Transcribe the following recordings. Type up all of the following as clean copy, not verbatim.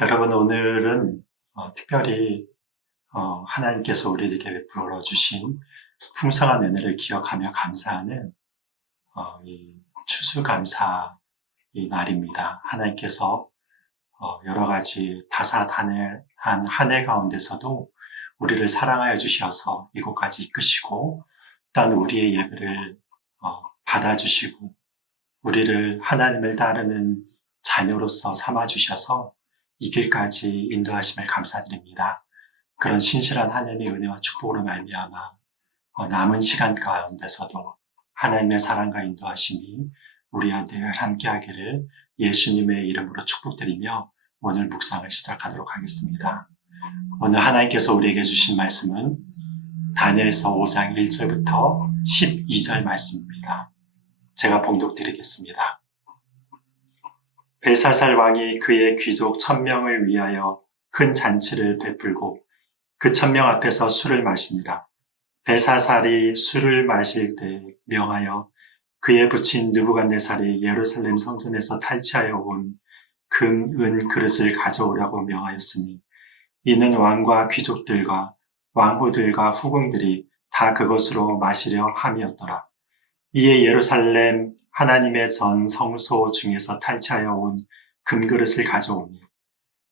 여러분, 오늘은 특별히 하나님께서 우리에게 베풀어 주신 풍성한 은혜를 기억하며 감사하는 이 추수감사 이 날입니다. 하나님께서 여러 가지 다사다난한 한 해 가운데서도 우리를 사랑하여 주셔서 이곳까지 이끄시고, 또한 우리의 예배를 받아주시고 우리를 하나님을 따르는 자녀로서 삼아주셔서 이 길까지 인도하심을 감사드립니다. 그런 신실한 하나님의 은혜와 축복으로 말미암아 남은 시간 가운데서도 하나님의 사랑과 인도하심이 우리와 늘 함께하기를 예수님의 이름으로 축복드리며 오늘 묵상을 시작하도록 하겠습니다. 오늘 하나님께서 우리에게 주신 말씀은 다니엘서 5장 1절부터 12절 말씀입니다. 제가 봉독드리겠습니다. 벨사살 왕이 그의 귀족 1000명을 위하여 큰 잔치를 베풀고 그 1000명 앞에서 술을 마시니라. 벨사살이 술을 마실 때 명하여 그의 부친 느부갓네살이 예루살렘 성전에서 탈취하여 온 금, 은 그릇을 가져오라고 명하였으니 이는 왕과 귀족들과 왕후들과 후궁들이 다 그것으로 마시려 함이었더라. 이에 예루살렘 하나님의 전 성소 중에서 탈취하여 온 금그릇을 가져오니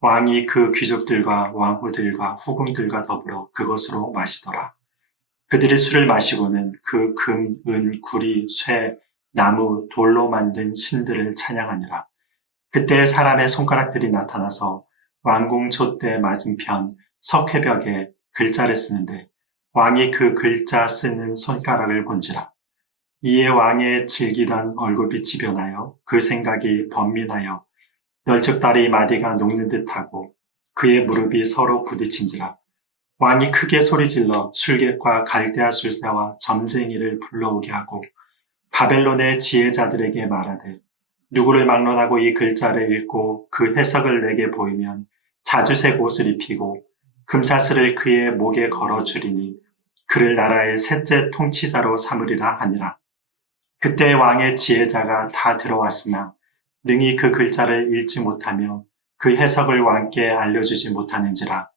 왕이 그 귀족들과 왕후들과 후궁들과 더불어 그것으로 마시더라. 그들이 술을 마시고는 그 금, 은, 구리, 쇠, 나무, 돌로 만든 신들을 찬양하니라. 그때 사람의 손가락들이 나타나서 왕궁 촛대 맞은편 석회벽에 글자를 쓰는데 왕이 그 글자 쓰는 손가락을 본지라. 이에 왕의 질기던 얼굴빛이 변하여 그 생각이 번민하여 널쩍다리 마디가 녹는 듯하고 그의 무릎이 서로 부딪힌지라. 왕이 크게 소리질러 술객과 갈대아 술사와 점쟁이를 불러오게 하고 바벨론의 지혜자들에게 말하되 누구를 막론하고 이 글자를 읽고 그 해석을 내게 보이면 자주색 옷을 입히고 금사슬을 그의 목에 걸어 주리니 그를 나라의 셋째 통치자로 삼으리라 하니라. 그때 왕의 지혜자가 다 들어왔으나 능히 그 글자를 읽지 못하며 그 해석을 왕께 알려주지 못하는지라.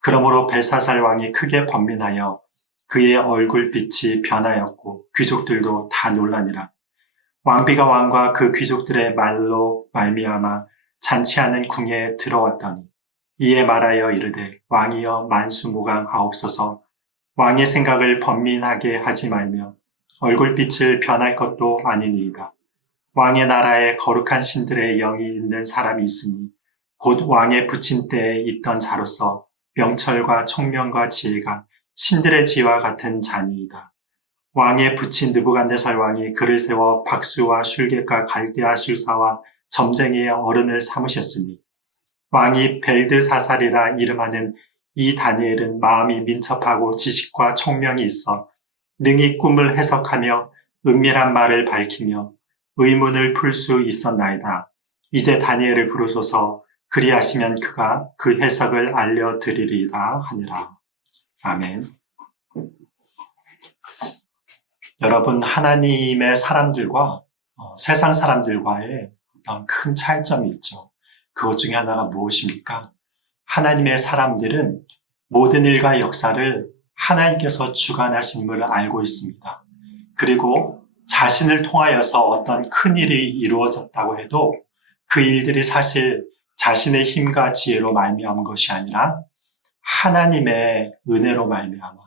그러므로 벨사살 왕이 크게 번민하여 그의 얼굴빛이 변하였고 귀족들도 다 놀라니라. 왕비가 왕과 그 귀족들의 말로 말미암아 잔치하는 궁에 들어왔더니 이에 말하여 이르되 왕이여 만수무강하옵소서. 왕의 생각을 번민하게 하지 말며 얼굴빛을 변할 것도 아니니이다. 왕의 나라에 거룩한 신들의 영이 있는 사람이 있으니 곧 왕의 부친 때에 있던 자로서 명철과 총명과 지혜가 신들의 지혜와 같은 자니이다. 왕의 부친 느부갓네살 왕이 그를 세워 박수와 술객과 갈대아 술사와 점쟁이의 어른을 삼으셨으니 왕이 벨드사살이라 이름하는 이 다니엘은 마음이 민첩하고 지식과 총명이 있어 능히 꿈을 해석하며 은밀한 말을 밝히며 의문을 풀 수 있었나이다. 이제 다니엘을 부르소서. 그리하시면 그가 그 해석을 알려드리리이다 하니라. 아멘. 여러분, 하나님의 사람들과 세상 사람들과의 어떤 큰 차이점이 있죠. 그것 중에 하나가 무엇입니까? 하나님의 사람들은 모든 일과 역사를 하나님께서 주관하심을 알고 있습니다. 그리고 자신을 통하여서 어떤 큰 일이 이루어졌다고 해도 그 일들이 사실 자신의 힘과 지혜로 말미암은 것이 아니라 하나님의 은혜로 말미암아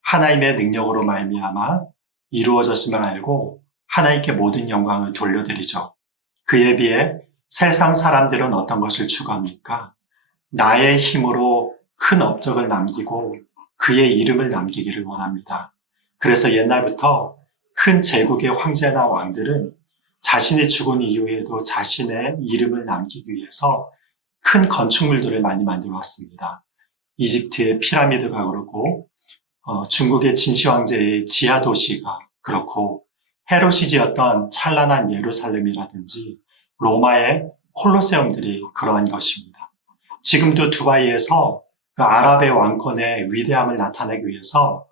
하나님의 능력으로 말미암아 이루어졌음을 알고 하나님께 모든 영광을 돌려드리죠. 그에 비해 세상 사람들은 어떤 것을 추구합니까? 나의 힘으로 큰 업적을 남기고 그의 이름을 남기기를 원합니다. 그래서 옛날부터 큰 제국의 황제나 왕들은 자신이 죽은 이후에도 자신의 이름을 남기기 위해서 큰 건축물들을 많이 만들어 왔습니다. 이집트의 피라미드가 그렇고 중국의 진시 황제의 지하 도시가 그렇고 헤롯이 지었던 찬란한 예루살렘이라든지 로마의 콜로세움들이 그러한 것입니다. 지금도 두바이에서 그 아랍의 왕권의 위대함을 나타내기 위해서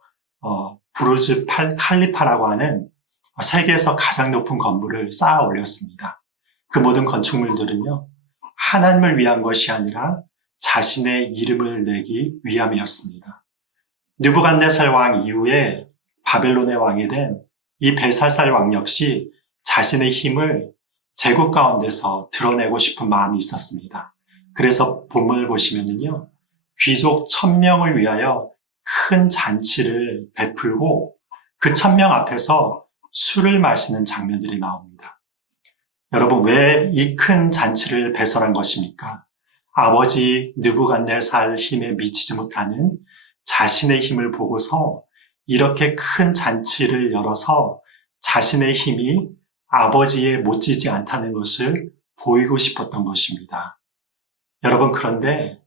부르즈 칼리파라고 하는 세계에서 가장 높은 건물을 쌓아 올렸습니다. 그 모든 건축물들은요, 하나님을 위한 것이 아니라 자신의 이름을 내기 위함이었습니다. 느부갓네살 왕 이후에 바벨론의 왕이 된 이 벨사살 왕 역시 자신의 힘을 제국 가운데서 드러내고 싶은 마음이 있었습니다. 그래서 본문을 보시면요, 귀족 1000명을 위하여 큰 잔치를 베풀고 그 1000명 앞에서 술을 마시는 장면들이 나옵니다. 여러분, 왜 이 큰 잔치를 배설한 것입니까? 아버지 느부갓네살 힘에 미치지 못하는 자신의 힘을 보고서 이렇게 큰 잔치를 열어서 자신의 힘이 아버지에 못지지 않다는 것을 보이고 싶었던 것입니다. 여러분, 그런데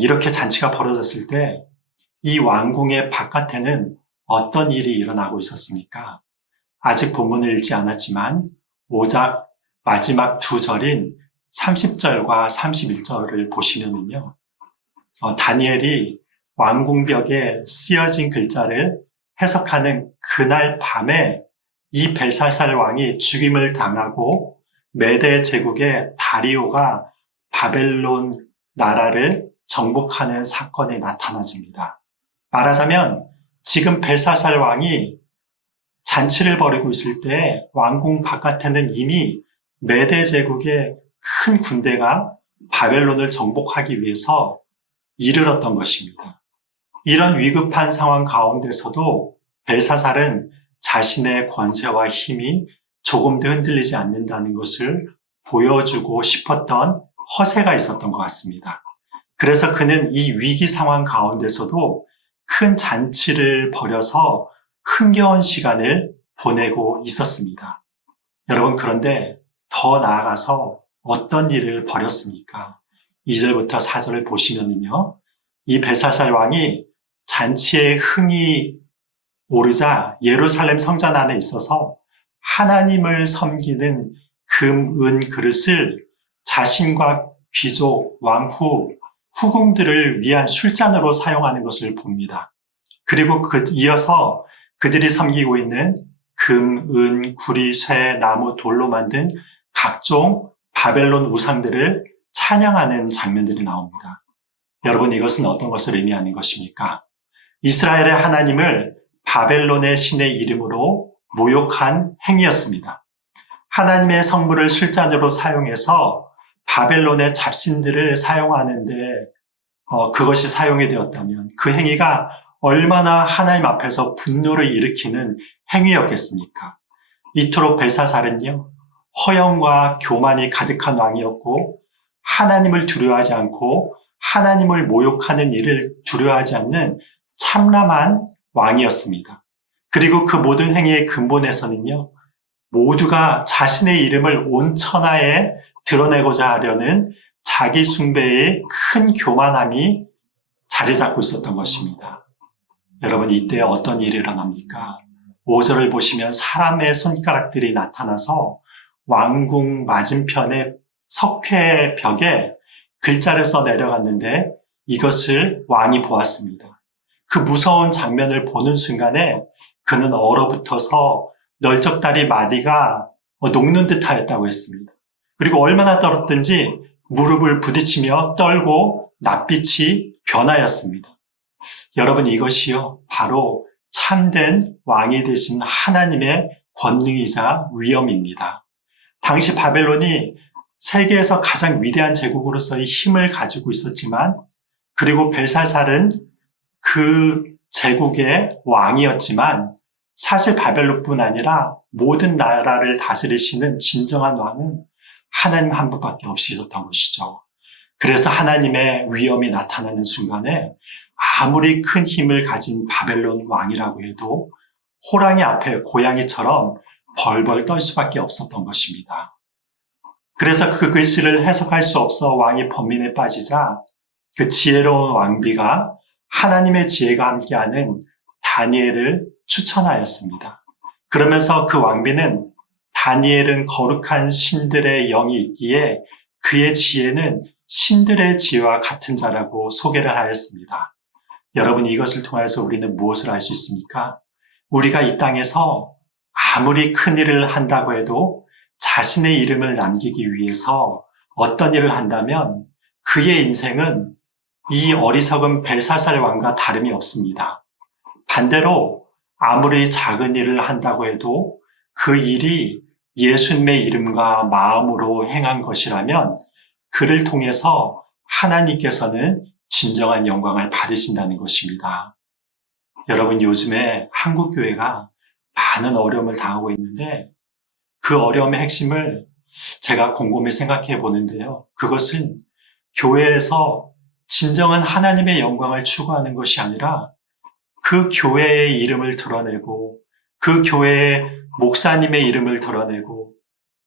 이렇게 잔치가 벌어졌을 때 이 왕궁의 바깥에는 어떤 일이 일어나고 있었습니까? 아직 본문을 읽지 않았지만 5장 마지막 두 절인 30절과 31절을 보시면은요, 다니엘이 왕궁벽에 쓰여진 글자를 해석하는 그날 밤에 이 벨사살 왕이 죽임을 당하고 메대 제국의 다리오가 바벨론 나라를 정복하는 사건이 나타나집니다. 말하자면 지금 벨사살 왕이 잔치를 벌이고 있을 때 왕궁 바깥에는 이미 메대 제국의 큰 군대가 바벨론을 정복하기 위해서 이르렀던 것입니다. 이런 위급한 상황 가운데서도 벨사살은 자신의 권세와 힘이 조금도 흔들리지 않는다는 것을 보여주고 싶었던 허세가 있었던 것 같습니다. 그래서 그는 이 위기 상황 가운데서도 큰 잔치를 벌여서 흥겨운 시간을 보내고 있었습니다. 여러분, 그런데 더 나아가서 어떤 일을 벌였습니까? 2절부터 4절을 보시면요, 이 벨사살 왕이 잔치에 흥이 오르자 예루살렘 성전 안에 있어서 하나님을 섬기는 금, 은 그릇을 자신과 귀족, 왕후, 후궁들을 위한 술잔으로 사용하는 것을 봅니다. 그리고 이어서 그들이 섬기고 있는 금, 은, 구리, 쇠, 나무, 돌로 만든 각종 바벨론 우상들을 찬양하는 장면들이 나옵니다. 여러분, 이것은 어떤 것을 의미하는 것입니까? 이스라엘의 하나님을 바벨론의 신의 이름으로 모욕한 행위였습니다. 하나님의 성물을 술잔으로 사용해서 바벨론의 잡신들을 사용하는데 그것이 사용이 되었다면 그 행위가 얼마나 하나님 앞에서 분노를 일으키는 행위였겠습니까? 이토록 벨사살은요, 허영과 교만이 가득한 왕이었고 하나님을 두려워하지 않고 하나님을 모욕하는 일을 두려워하지 않는 참람한 왕이었습니다. 그리고 그 모든 행위의 근본에서는요, 모두가 자신의 이름을 온 천하에 드러내고자 하려는 자기 숭배의 큰 교만함이 자리 잡고 있었던 것입니다. 여러분, 이때 어떤 일이 일어납니까? 5절을 보시면 사람의 손가락들이 나타나서 왕궁 맞은편의 석회벽에 글자를 써 내려갔는데 이것을 왕이 보았습니다. 그 무서운 장면을 보는 순간에 그는 얼어붙어서 널쩍다리 마디가 녹는 듯 하였다고 했습니다. 그리고 얼마나 떨었든지 무릎을 부딪히며 떨고 낯빛이 변하였습니다. 여러분, 이것이요, 바로 참된 왕이 되신 하나님의 권능이자 위엄입니다. 당시 바벨론이 세계에서 가장 위대한 제국으로서의 힘을 가지고 있었지만, 그리고 벨사살은 그 제국의 왕이었지만, 사실 바벨론뿐 아니라 모든 나라를 다스리시는 진정한 왕은 하나님 한 분밖에 없으셨던 것이죠. 그래서 하나님의 위엄이 나타나는 순간에 아무리 큰 힘을 가진 바벨론 왕이라고 해도 호랑이 앞에 고양이처럼 벌벌 떨 수밖에 없었던 것입니다. 그래서 그 글씨를 해석할 수 없어 왕이 번민에 빠지자 그 지혜로운 왕비가 하나님의 지혜가 함께하는 다니엘을 추천하였습니다. 그러면서 그 왕비는 다니엘은 거룩한 신들의 영이 있기에 그의 지혜는 신들의 지혜와 같은 자라고 소개를 하였습니다. 여러분, 이것을 통해서 우리는 무엇을 알 수 있습니까? 우리가 이 땅에서 아무리 큰 일을 한다고 해도 자신의 이름을 남기기 위해서 어떤 일을 한다면 그의 인생은 이 어리석은 벨사살 왕과 다름이 없습니다. 반대로 아무리 작은 일을 한다고 해도 그 일이 예수님의 이름과 마음으로 행한 것이라면 그를 통해서 하나님께서는 진정한 영광을 받으신다는 것입니다. 여러분, 요즘에 한국 교회가 많은 어려움을 당하고 있는데 그 어려움의 핵심을 제가 곰곰이 생각해 보는데요. 그것은 교회에서 진정한 하나님의 영광을 추구하는 것이 아니라 그 교회의 이름을 드러내고 그 교회의 목사님의 이름을 드러내고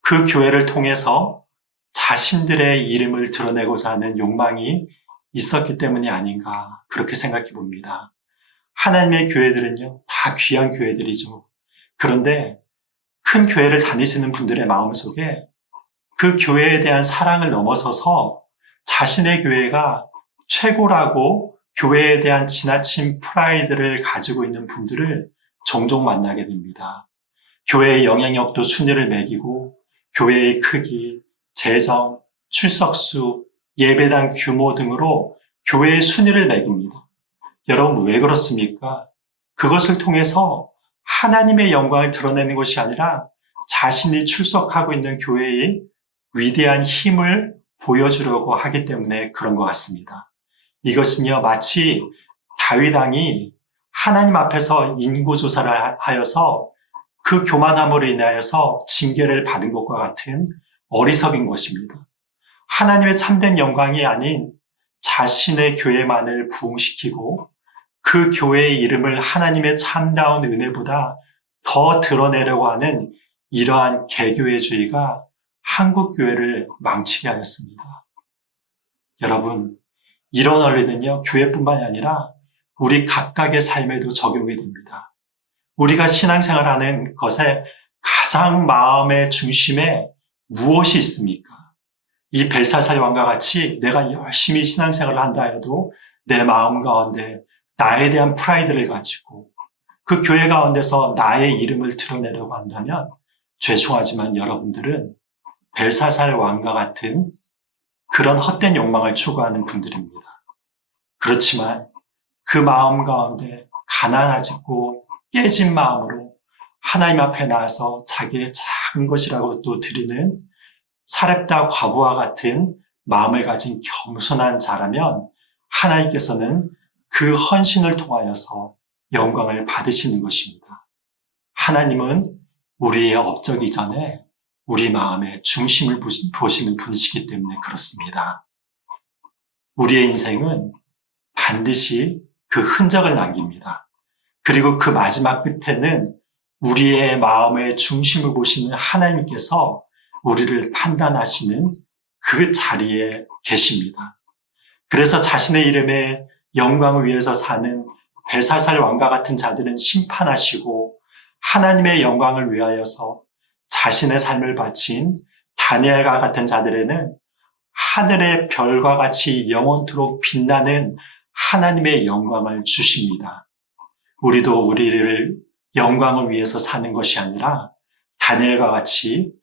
그 교회를 통해서 자신들의 이름을 드러내고자 하는 욕망이 있었기 때문이 아닌가 그렇게 생각해 봅니다. 하나님의 교회들은요, 다 귀한 교회들이죠. 그런데 큰 교회를 다니시는 분들의 마음속에 그 교회에 대한 사랑을 넘어서서 자신의 교회가 최고라고 교회에 대한 지나친 프라이드를 가지고 있는 분들을 종종 만나게 됩니다. 교회의 영향력도 순위를 매기고 교회의 크기, 재정, 출석수, 예배당 규모 등으로 교회의 순위를 매깁니다. 여러분, 왜 그렇습니까? 그것을 통해서 하나님의 영광을 드러내는 것이 아니라 자신이 출석하고 있는 교회의 위대한 힘을 보여주려고 하기 때문에 그런 것 같습니다. 이것은요, 마치 다윗 왕이 하나님 앞에서 인구조사를 하여서 그 교만함으로 인하여서 징계를 받은 것과 같은 어리석인 것입니다. 하나님의 참된 영광이 아닌 자신의 교회만을 부흥시키고 그 교회의 이름을 하나님의 참다운 은혜보다 더 드러내려고 하는 이러한 개교회주의가 한국 교회를 망치게 하였습니다. 여러분, 이런 원리는요, 교회뿐만이 아니라 우리 각각의 삶에도 적용이 됩니다. 우리가 신앙생활하는 것에 가장 마음의 중심에 무엇이 있습니까? 이 벨사살 왕과 같이 내가 열심히 신앙생활을 한다 해도 내 마음 가운데 나에 대한 프라이드를 가지고 그 교회 가운데서 나의 이름을 드러내려고 한다면 죄송하지만 여러분들은 벨사살 왕과 같은 그런 헛된 욕망을 추구하는 분들입니다. 그렇지만 그 마음 가운데 가난하고 깨진 마음으로 하나님 앞에 나와서 자기의 작은 것이라고 또 드리는 사렙다 과부와 같은 마음을 가진 겸손한 자라면 하나님께서는 그 헌신을 통하여서 영광을 받으시는 것입니다. 하나님은 우리의 업적 이전에 우리 마음의 중심을 보시는 분이시기 때문에 그렇습니다. 우리의 인생은 반드시 그 흔적을 남깁니다. 그리고 그 마지막 끝에는 우리의 마음의 중심을 보시는 하나님께서 우리를 판단하시는 그 자리에 계십니다. 그래서 자신의 이름에 영광을 위해서 사는 벨사살 왕과 같은 자들은 심판하시고 하나님의 영광을 위하여서 자신의 삶을 바친 다니엘과 같은 자들에는 하늘의 별과 같이 영원토록 빛나는 하나님의 영광을 주십니다. 우리도 우리를 영광을 위해서 사는 것이 아니라 다니엘과 같이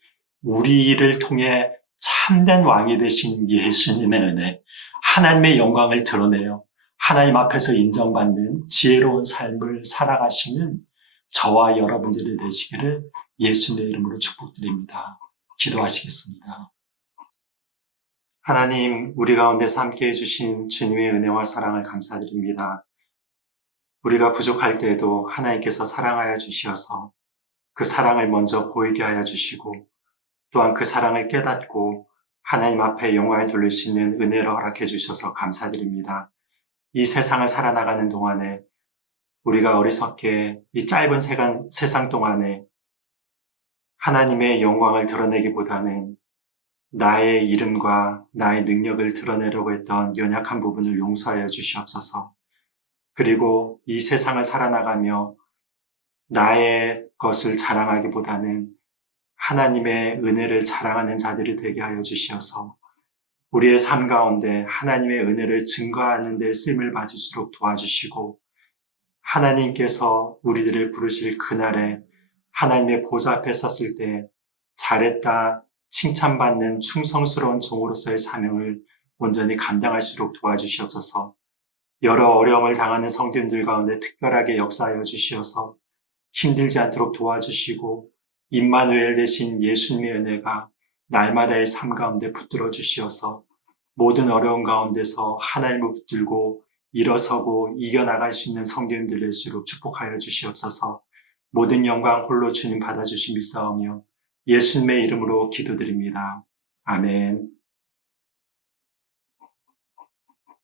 우리를 통해 참된 왕이 되신 예수님의 은혜, 하나님의 영광을 드러내요. 하나님 앞에서 인정받는 지혜로운 삶을 살아가시는 저와 여러분들이 되시기를 예수님의 이름으로 축복드립니다. 기도하시겠습니다. 하나님, 우리 가운데서 함께 해주신 주님의 은혜와 사랑을 감사드립니다. 우리가 부족할 때에도 하나님께서 사랑하여 주시어서 그 사랑을 먼저 보이게 하여 주시고 또한 그 사랑을 깨닫고 하나님 앞에 영광을 돌릴 수 있는 은혜를 허락해 주셔서 감사드립니다. 이 세상을 살아나가는 동안에 우리가 어리석게 이 짧은 세상 동안에 하나님의 영광을 드러내기보다는 나의 이름과 나의 능력을 드러내려고 했던 연약한 부분을 용서하여 주시옵소서. 그리고 이 세상을 살아나가며 나의 것을 자랑하기보다는 하나님의 은혜를 자랑하는 자들이 되게 하여 주시어서 우리의 삶 가운데 하나님의 은혜를 증거하는 데 쓰임을 받을수록 도와주시고 하나님께서 우리들을 부르실 그날에 하나님의 보좌 앞에 섰을 때 잘했다 칭찬받는 충성스러운 종으로서의 사명을 온전히 감당할수록 도와주시옵소서. 여러 어려움을 당하는 성도님들 가운데 특별하게 역사하여 주시어서 힘들지 않도록 도와주시고 임마누엘 되신 예수님의 은혜가 날마다의 삶 가운데 붙들어 주시어서 모든 어려움 가운데서 하나님을 붙들고 일어서고 이겨나갈 수 있는 성도님들 될수록 축복하여 주시옵소서. 모든 영광 홀로 주님 받아주심이 싸우며 예수님의 이름으로 기도드립니다. 아멘.